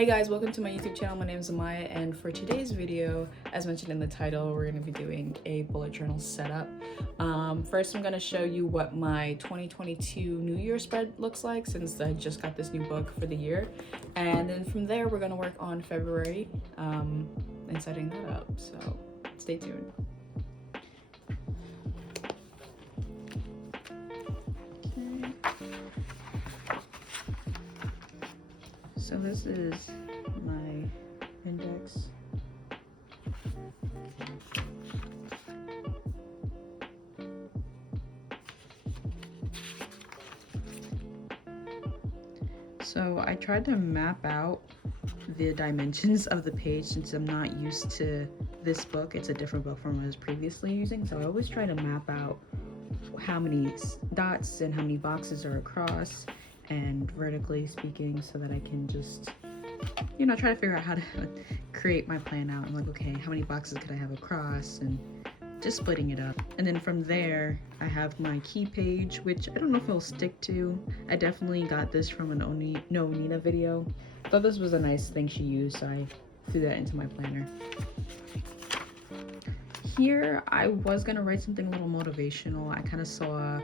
Hey guys, welcome to my YouTube channel. My name is Amaya, and for today's video, as mentioned in the title, we're going to be doing a bullet journal setup. First, I'm going to show you what my 2022 New Year spread looks like, since I just got this new book for the year. And then from there, we're going to work on February and setting that up. So stay tuned. So this is my index. So I tried to map out the dimensions of the page since I'm not used to this book. It's a different book from what I was previously using. So I always try to map out how many dots and how many boxes are across and vertically speaking, so that I can just, you know, try to figure out how to create my plan out. I'm like, okay, how many boxes could I have across, and just splitting it up. And then from there, I have my key page, which I don't know if it'll stick to. I definitely got this from an Nina video. I thought this was a nice thing she used, so I threw that into my planner. Here, I was gonna write something a little motivational. I kind of saw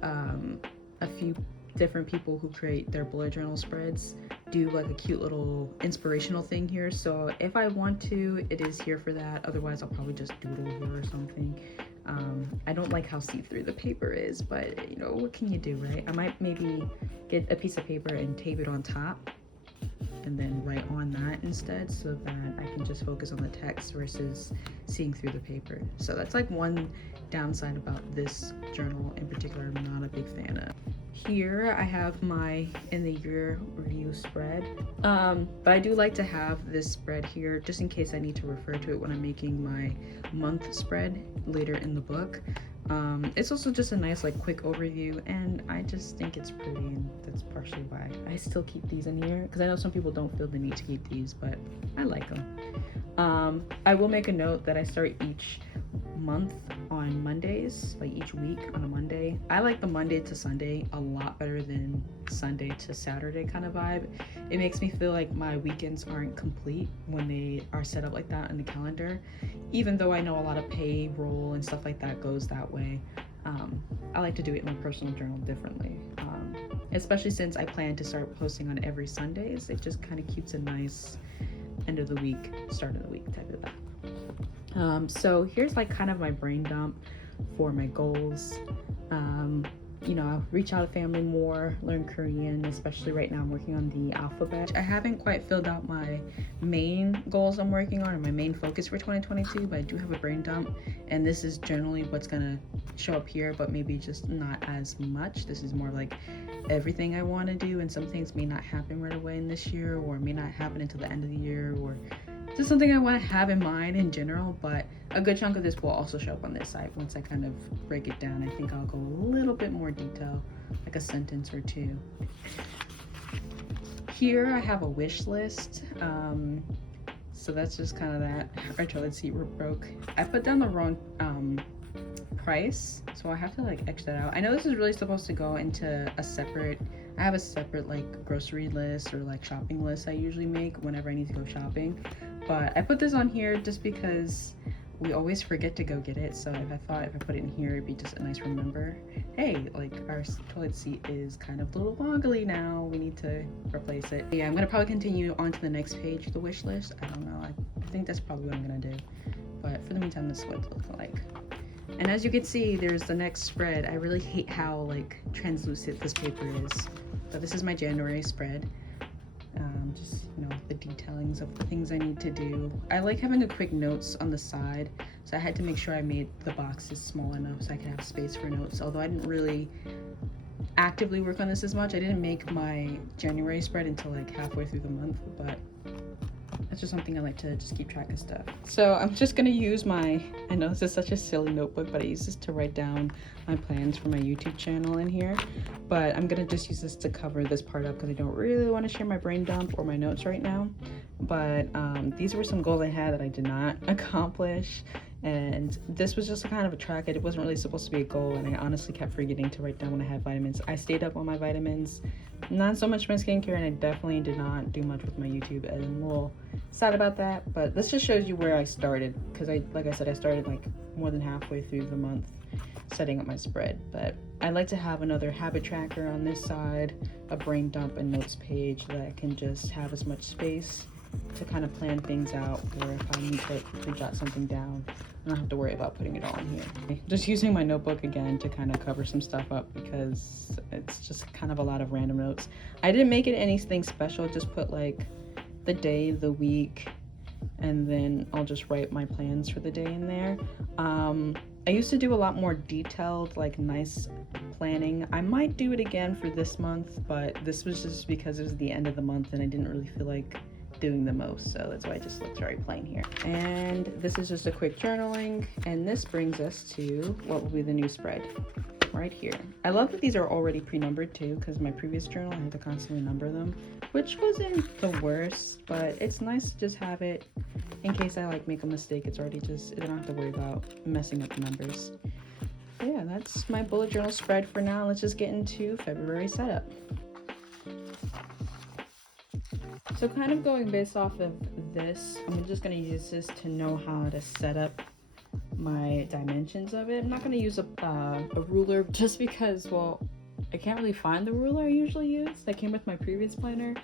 a few different people who create their bullet journal spreads do like a cute little inspirational thing here. So if I want to, it is here for that. Otherwise, I'll probably just doodle here or something. I don't like how see-through the paper is, but you know, what can you do, right? I might maybe get a piece of paper and tape it on top and then write on that instead, so that I can just focus on the text versus seeing through the paper. So that's like one downside about this journal in particular I'm not a big fan of. Here I have my in the year review spread, but I do like to have this spread here just in case I need to refer to it when I'm making my month spread later in the book. It's also just a nice like quick overview, and I just think it's pretty, and that's partially why I still keep these in here, because I know some people don't feel the need to keep these, but I like them. I will make a note that I start each month on Mondays, like each week on a Monday. I like the Monday to Sunday a lot better than Sunday to Saturday kind of vibe. It makes me feel like my weekends aren't complete when they are set up like that in the calendar, even though I know a lot of payroll and stuff like that goes that way. I like to do it in my personal journal differently, especially since I plan to start posting on every Sundays. It just kind of keeps a nice end of the week, start of the week type of vibe. So here's like kind of my brain dump for my goals. You know, reach out to family more, learn Korean, especially right now I'm working on the alphabet. I haven't quite filled out my main goals I'm working on, or my main focus for 2022, but I do have a brain dump, and this is generally what's gonna show up here, but maybe just not as much. This is more like everything I want to do, and some things may not happen right away in this year, or may not happen until the end of the year, or just something I want to have in mind in general. But a good chunk of this will also show up on this side once I kind of break it down. I think I'll go a little bit more detail, like a sentence or two. Here I have a wish list. So that's just kind of that. Our toilet seat broke. I put down the wrong price, so I have to like X that out. I know this is really supposed to go into a separate, I have a separate like grocery list or like shopping list I usually make whenever I need to go shopping, but I put this on here just because we always forget to go get it. So I thought if I put it in here, it'd be just a nice remember. Hey, like our toilet seat is kind of a little woggly now, we need to replace it. Yeah, I'm gonna probably continue on to the next page, the wish list. I don't know, I think that's probably what I'm gonna do, but for the meantime, this is what it looks like. And as you can see, there's the next spread. I really hate how like translucent this paper is, but this is my January spread. Just, you know, the detailings of the things I need to do. I like having a quick notes on the side, so I had to make sure I made the boxes small enough so I could have space for notes. Although I didn't really actively work on this as much. I didn't make my January spread until like halfway through the month, but that's just something I like to just keep track of stuff. So I'm just gonna use my, I know this is such a silly notebook, but I use this to write down my plans for my YouTube channel in here. But I'm gonna just use this to cover this part up because I don't really want to share my brain dump or my notes right now. But these were some goals I had that I did not accomplish. And this was just a kind of a track. It wasn't really supposed to be a goal, and I honestly kept forgetting to write down when I had vitamins. I stayed up on my vitamins, not so much my skincare, and I definitely did not do much with my YouTube, and I'm a little sad about that. But this just shows you where I started, because like I said, I started like more than halfway through the month setting up my spread. But I like to have another habit tracker on this side, a brain dump and notes page that I can just have as much space to kind of plan things out, or if I need to quickly jot something down, I don't have to worry about putting it all in here. Just using my notebook again to kind of cover some stuff up, because it's just kind of a lot of random notes. I didn't make it anything special, just put like the day, the week, and then I'll just write my plans for the day in there. I used to do a lot more detailed, like nice planning. I might do it again for this month, but this was just because it was the end of the month and I didn't really feel like doing the most, so that's why it just looks very plain here. And this is just a quick journaling, and this brings us to what will be the new spread right here. I love that these are already pre-numbered too, because my previous journal I had to constantly number them, which wasn't the worst, but it's nice to just have it in case I like make a mistake. It's already just, I don't have to worry about messing up the numbers. But yeah, that's my bullet journal spread for now. Let's just get into February setup. So kind of going based off of this, I'm just going to use this to know how to set up my dimensions of it. I'm not going to use a ruler just because, well, I can't really find the ruler I usually use that came with my previous planner.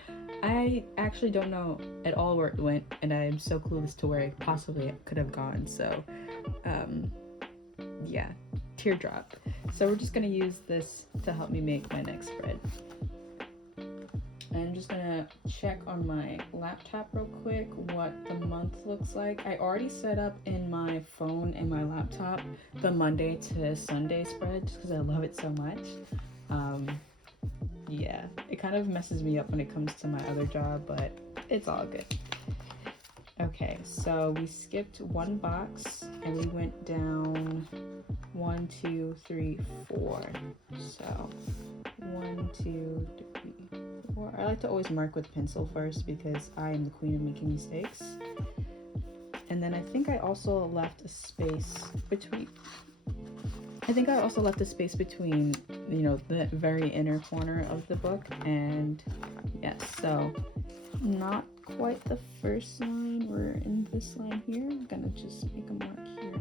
I actually don't know at all where it went, and I'm so clueless to where I possibly could have gone. So yeah, teardrop. So we're just going to use this to help me make my next spread. I'm just gonna check on my laptop real quick what the month looks like. I already set up in my phone and my laptop the Monday to Sunday spread just because I love it so much. Yeah, it kind of messes me up when it comes to my other job, but it's all good. Okay, so we skipped one box and we went down 1, 2, 3, 4. So 1, 2, 3, 4. I like to always mark with pencil first because I am the queen of making mistakes. And then I think I also left a space between, you know, the very inner corner of the book. And yes, so not quite the first line. We're in this line here. I'm gonna just make a mark here.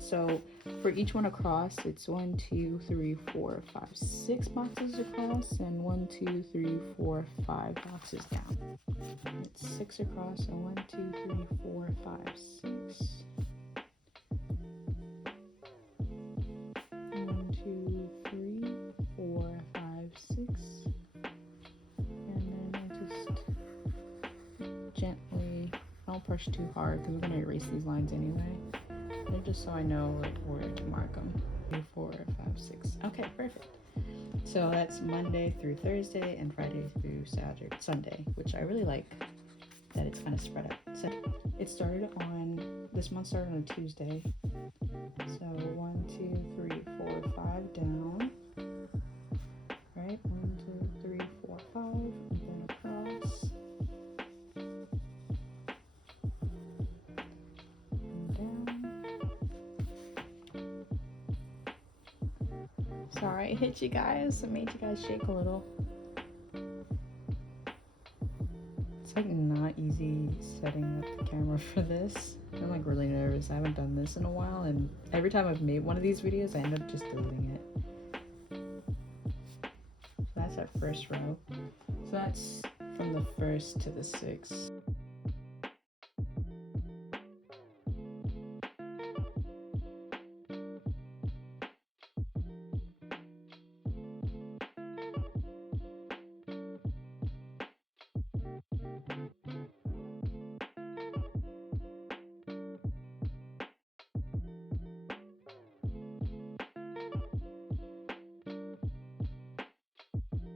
So for each one across, it's 1, 2, 3, 4, 5, 6 boxes across, and 1, 2, 3, 4, 5 boxes down. It's 6 across, so 1, 2, 3, 4, 5, 6. 1, 2, 3, 4, 5, 6. And then I just gently, don't push too hard because we're going to erase these lines anyway. But just so I know like where to mark them. 3, 4, 5, 6. Okay, perfect. So that's Monday through Thursday and Friday through Sunday, which I really like that it's kind of spread out. So this month started on a Tuesday. So 1, 2, 3, 4, 5 down. Right? 1, 2, 3, 4, 5, and then across. Sorry I hit you guys. I made you guys shake a little. It's like not easy setting up the camera for this. I'm like really nervous. I haven't done this in a while, and every time I've made one of these videos I end up just deleting it. That's our first row. So that's from the 1st to the 6th.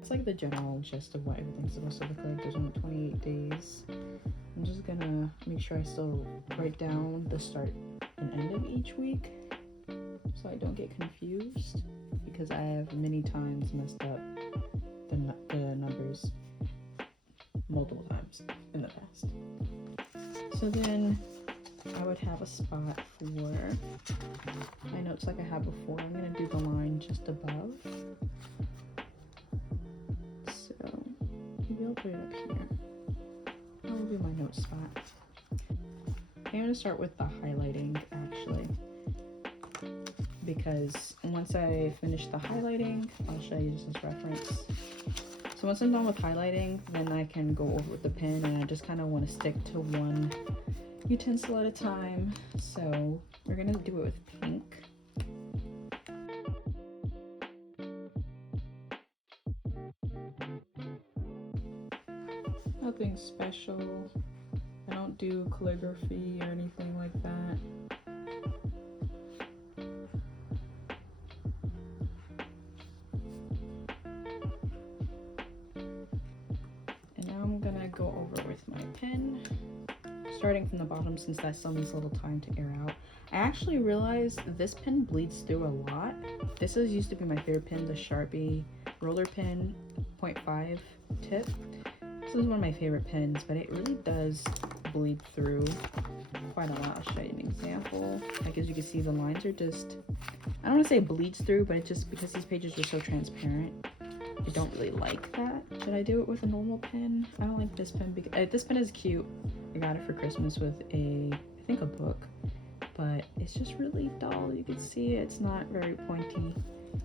It's like the general gist of what everything's supposed to look like. There's only 28 days. I'm just gonna make sure I still write down the start and end of each week so I don't get confused, because I have many times messed up the numbers multiple times in the past. So then I would have a spot for my notes like I had before. I'm gonna do the line just above. So maybe I'll put it up here. That will be my note spot. Okay, I'm gonna start with the highlighting actually, because once I finish the highlighting, I'll show you just as reference. So once I'm done with highlighting, then I can go over with the pen, and I just kind of want to stick to one utensil at a time. So we're gonna do it with pink. Nothing special. I don't do calligraphy or anything like that. And now I'm gonna go over with my pen, starting from the bottom since that still needs a little time to air out. I actually realized this pen bleeds through a lot. This used to be my favorite pen, the Sharpie roller pen 0.5 tip. This is one of my favorite pens, but it really does bleed through quite a lot. I'll show you an example. Like, as you can see, the lines are just, I don't want to say it bleeds through, but it just, because these pages are so transparent, I don't really like that. Should I do it with a normal pen? I don't like this pen because this pen is cute. I got it for Christmas with I think a book, but it's just really dull. You can see it's not very pointy.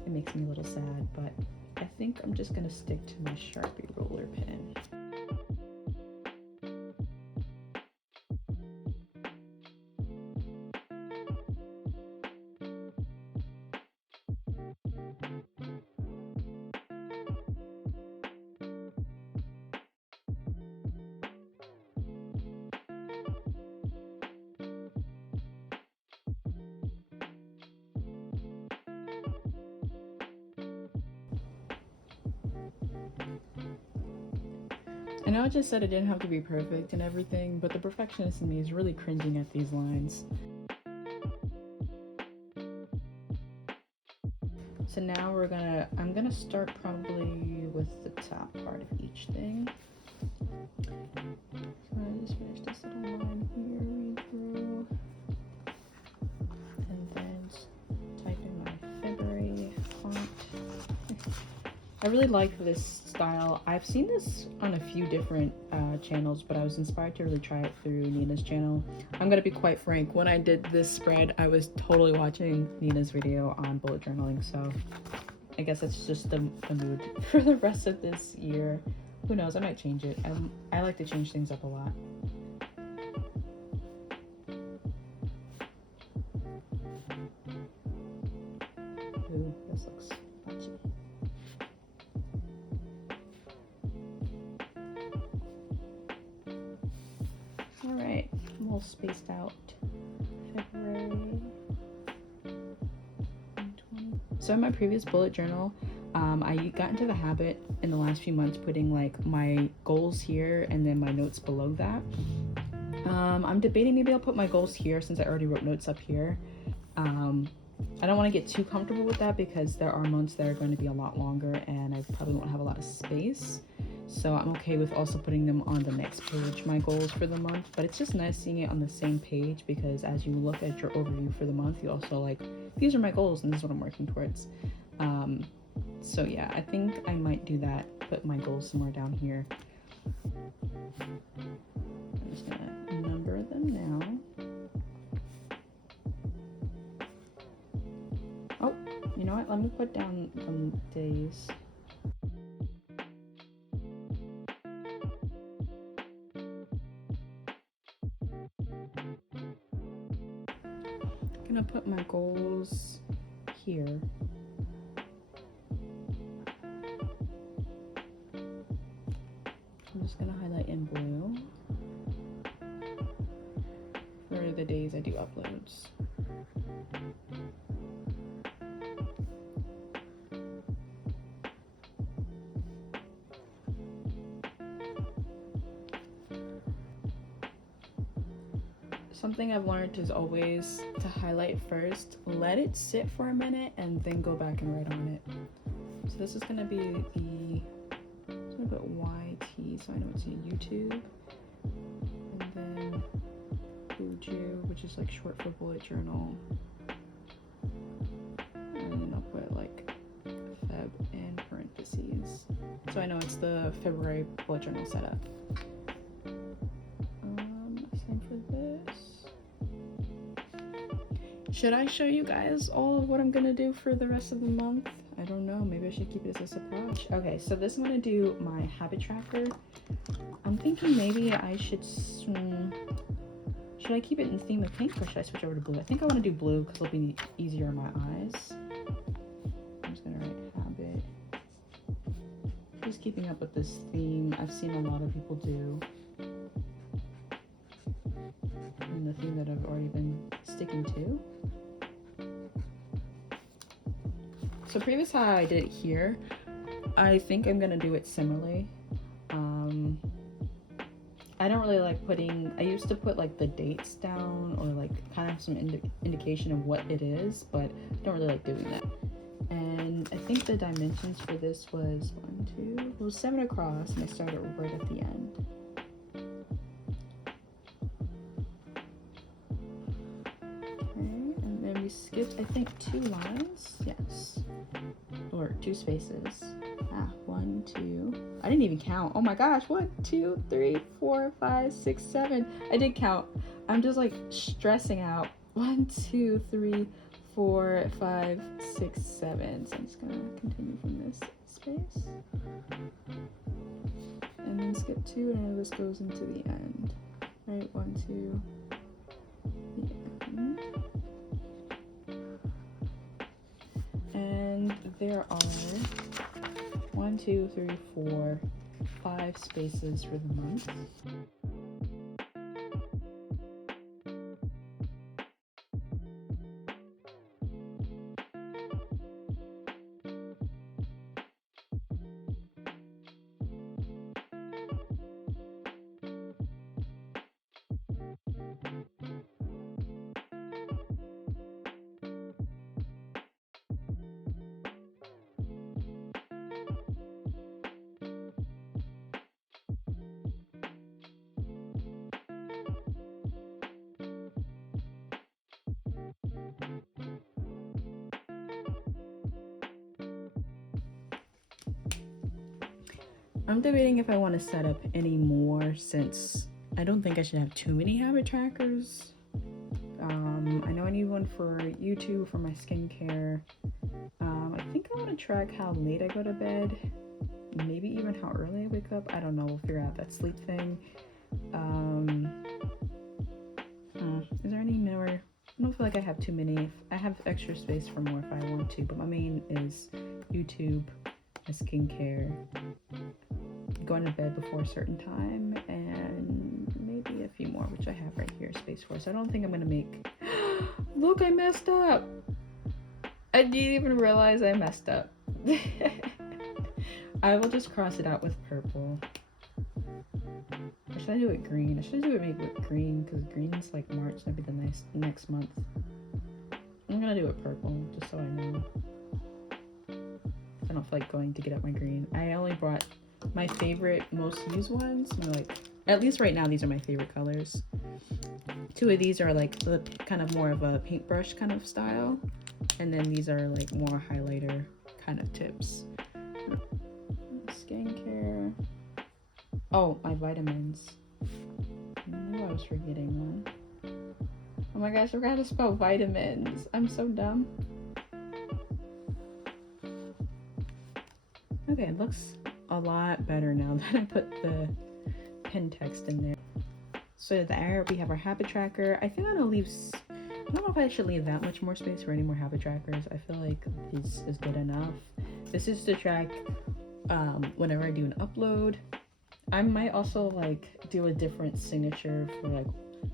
It makes me a little sad, but I think I'm just gonna stick to my Sharpie roller pen. I know I just said it didn't have to be perfect and everything, but the perfectionist in me is really cringing at these lines. So now I'm gonna start probably with the top part of each thing. So I just finished this little line here, read through, and then type in my February font. I really like this style. I've seen this on a few different channels, but I was inspired to really try it through Nina's channel. I'm gonna be quite frank, when I did this spread, I was totally watching Nina's video on bullet journaling, so I guess it's just the mood for the rest of this year. Who knows, I might change it. I like to change things up a lot. Ooh, this looks patchy. Alright, I'm all spaced out. February 2020. So in my previous bullet journal, I got into the habit in the last few months putting like my goals here and then my notes below that. I'm debating maybe I'll put my goals here since I already wrote notes up here. I don't want to get too comfortable with that because there are months that are going to be a lot longer and I probably won't have a lot of space. So I'm okay with also putting them on the next page, my goals for the month. But it's just nice seeing it on the same page because as you look at your overview for the month, you also like, these are my goals and this is what I'm working towards. So yeah, I think I might do that, put my goals somewhere down here. I'm just gonna number them now. Oh, you know what? Let me put down the days. I'm gonna put my goals here. I'm just gonna highlight in blue for the days I do uploads. Something I've learned is always to highlight first, let it sit for a minute, and then go back and write on it. So this is gonna be the, I'm gonna put YT so I know it's a YouTube, and then BuJo, which is like short for bullet journal. And then I'll put like Feb in parentheses. So I know it's the February bullet journal setup. Same for this. Should I show you guys all of what I'm gonna do for the rest of the month? I don't know, maybe I should keep it as a surprise. Okay, so this I'm gonna do my habit tracker. I'm thinking maybe I should I keep it in the theme of pink or should I switch over to blue? I think I want to do blue because it'll be easier on my eyes. I'm just gonna write habit. Just keeping up with this theme. I've seen a lot of people do. And the theme that I've already been sticking to. So previous how I did it here, I think I'm gonna do it similarly. I don't really like putting, I used to put like the dates down or like kind of some indication of what it is, but I don't really like doing that. And I think the dimensions for this was 7 across, and I started right at the end. Okay, and then we skipped, I think, 2 lines, yes, or 2 spaces. 1, 2, I didn't even count. Oh my gosh, 1, 2, 3, 4, 5, 6, 7. I did count. I'm just like stressing out. 1, 2, 3, 4, 5, 6, 7. So I'm just gonna continue from this space. And then skip 2, and this goes into the end. Right, 1, 2, the end. And there are 1, 2, 3, 4, 5 spaces for the month. I'm debating if I want to set up any more since I don't think I should have too many habit trackers. I know I need one for YouTube for my skincare. I think I want to track how late I go to bed, maybe even how early I wake up. I don't know, we'll figure out that sleep thing. Is there any more? I don't feel like I have too many. I have extra space for more if I want to, but my main is YouTube, my skincare, going to bed before a certain time, and maybe a few more, which I have right here space for. So I don't think I'm gonna make look, I messed up. I didn't even realize I messed up. I will just cross it out with purple. Or should I do it green? I should do it maybe with green because green's like March, that'd be the next month. I'm gonna do it purple just so I know. I don't feel like going to get up my green. I only brought my favorite, most used ones. At least right now, these are my favorite colors. 2 of these are like the kind of more of a paintbrush kind of style. And then these are like more highlighter kind of tips. Skincare. Oh, my vitamins. I knew I was forgetting one. Oh my gosh, I forgot to spell vitamins. I'm so dumb. Okay, it looks a lot better now that I put the pen text in there. So there we have our habit tracker. I think I'm gonna leave, I don't know if I should leave that much more space for any more habit trackers. I feel like this is good enough. This is to track whenever I do an upload. I might also like do a different signature for like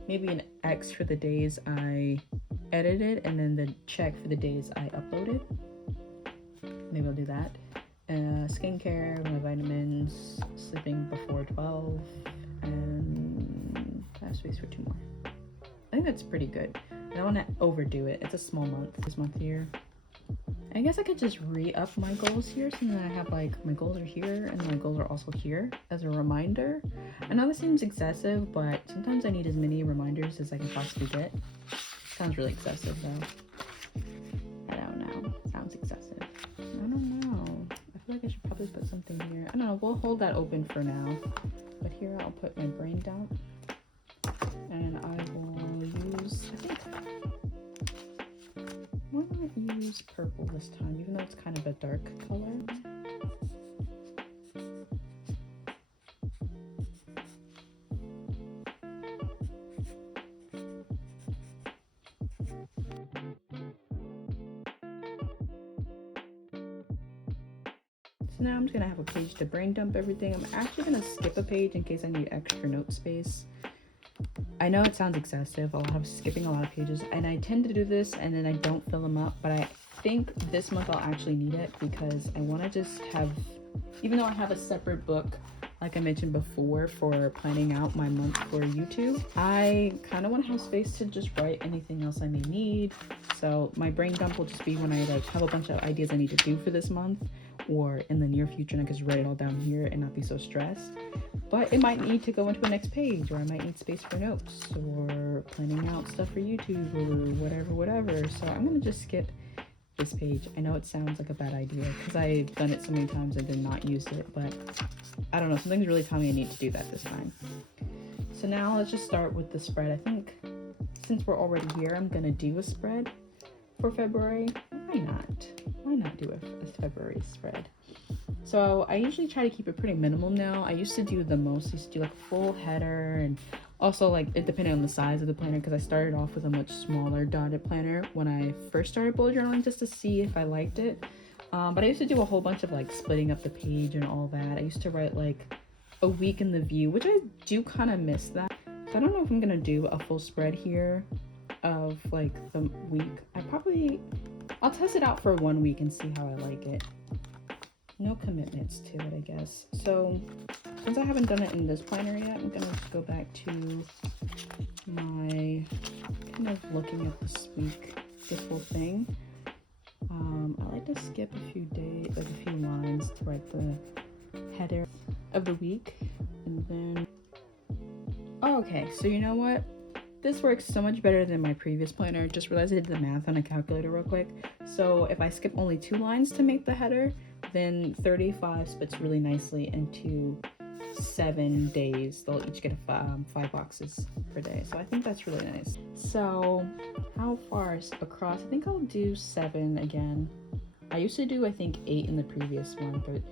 maybe an X for the days I edited and then the check for the days I uploaded. Maybe I'll do that. Skincare, my vitamins, sleeping before 12, and I have space for 2 more. I think that's pretty good. I don't want to overdo it. It's a small month this month here. I guess I could just re-up my goals here so that I have like my goals are here and my goals are also here as a reminder. I know this seems excessive, but sometimes I need as many reminders as I can possibly get. Sounds really excessive though. I don't know. Sounds excessive. I don't know. I feel like I should probably put something here. I don't know. We'll hold that open for now. But here I'll put my brain dump. And I will use, I think, why not use purple this time, even though it's kind of a dark color. So now I'm just gonna have a page to brain dump everything. I'm actually gonna skip a page in case I need extra note space. I know it sounds excessive, skipping a lot of pages, and I tend to do this and then I don't fill them up, but I think this month I'll actually need it because I want to just have, even though I have a separate book, like I mentioned before, for planning out my month for YouTube, I kind of want to have space to just write anything else I may need. So my brain dump will just be when I like have a bunch of ideas I need to do for this month or in the near future, and I can just write it all down here and not be so stressed. But it might need to go into a next page, or I might need space for notes or planning out stuff for YouTube or whatever. So I'm gonna just skip this page. I know it sounds like a bad idea because I've done it so many times and then not used it, but I don't know, something's really telling me I need to do that this time. So now let's just start with the spread. I think since we're already here, I'm gonna do a spread for February. Why not do a February spread? So I usually try to keep it pretty minimal now. I used to do the most. I used to do like a full header, and also like it depended on the size of the planner because I started off with a much smaller dotted planner when I first started bullet journaling just to see if I liked it. But I used to do a whole bunch of like splitting up the page and all that. I used to write like a week in the view, which I do kind of miss that. So I don't know if I'm gonna do a full spread here of like the week. I'll test it out for 1 week and see how I like it. No commitments to it, I guess. So since I haven't done it in this planner yet, I'm gonna just go back to my kind of looking at this week, this whole thing. I like to skip a few days, like a few lines to write the header of the week, and then okay, so you know what? This works so much better than my previous planner. Just realized I did the math on a calculator real quick. So if I skip only 2 lines to make the header, then 35 splits really nicely into 7 days. They'll each get 5 boxes per day. So I think that's really nice. So how far across? I think I'll do 7 again. I used to do, I think, 8 in the previous one, but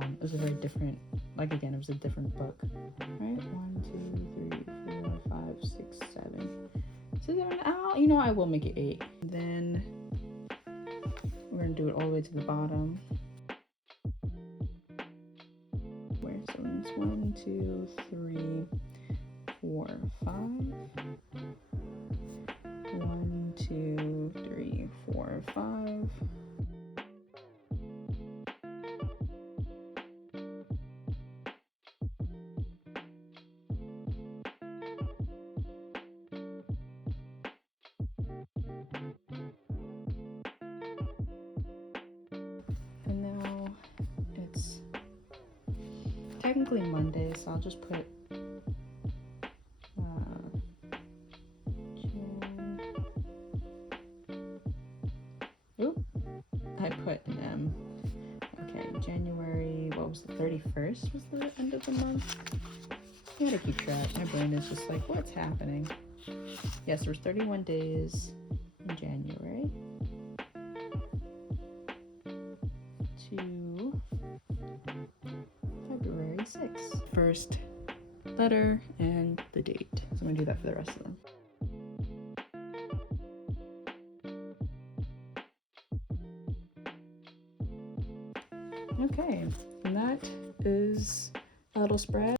it was a very different, like again, it was a different book. Right? 1, 2, 3, 4, 5, 6, 7. So then, you know, I will make it 8. Then we're gonna do it all the way to the bottom. So it's 1, 2, 3, 4, 5. 1, 2, 3, 4, 5. And now it's technically Monday, so I'll just put I put an M. Okay, January, what was the 31st was the end of the month? I gotta keep track. My brain is just like, what's happening? Yes, there's 31 days in January to February 6th. First letter and the date. So I'm gonna do that for the rest of them. Okay, and that is a little spread.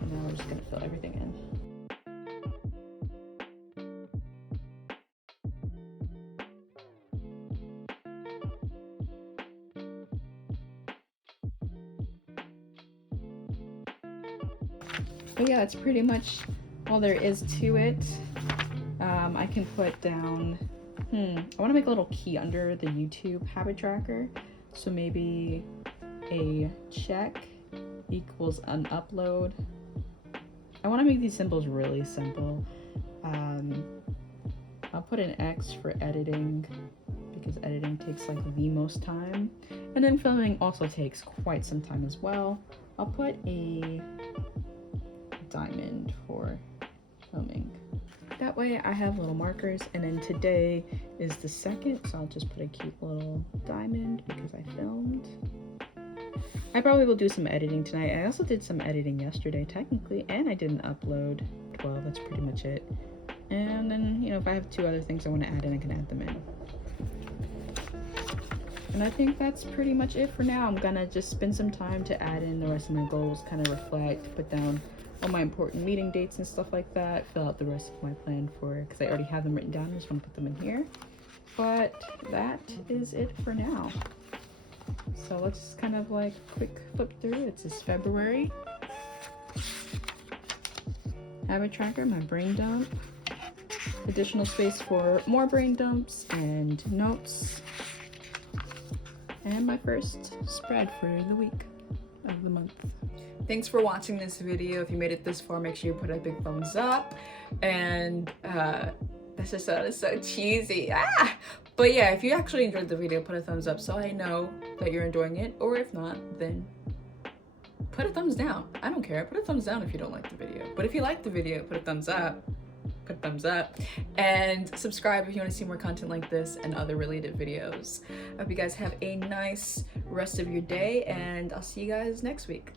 Now we're just gonna fill everything in. But yeah, that's pretty much all there is to it. I can put down, I want to make a little key under the YouTube habit tracker. So maybe a check equals an upload. I want to make these symbols really simple. I'll put an X for editing because editing takes like the most time. And then filming also takes quite some time as well. I'll put a diamond for filming. That way I have little markers, and then today is the 2nd, so I'll just put a cute little diamond because I filmed. I probably will do some editing tonight. I also did some editing yesterday technically, and I didn't upload 12. That's pretty much it. And then, you know, if I have 2 other things I want to add in, I can add them in. And I think that's pretty much it for now. I'm gonna just spend some time to add in the rest of my goals, kind of reflect, put down all my important meeting dates and stuff like that, fill out the rest of my plan for, because I already have them written down, I just want to put them in here. But that is it for now. So let's just kind of like quick flip through. It's this February. Habit tracker, my brain dump. Additional space for more brain dumps and notes. And my first spread for the week of the month. Thanks for watching this video. If you made it this far, make sure you put a big thumbs up. And that's just so cheesy. But yeah, if you actually enjoyed the video, put a thumbs up so I know that you're enjoying it. Or if not, then put a thumbs down. I don't care. Put a thumbs down if you don't like the video. But if you like the video, put a thumbs up. Put a thumbs up. And subscribe if you want to see more content like this and other related videos. I hope you guys have a nice rest of your day, and I'll see you guys next week.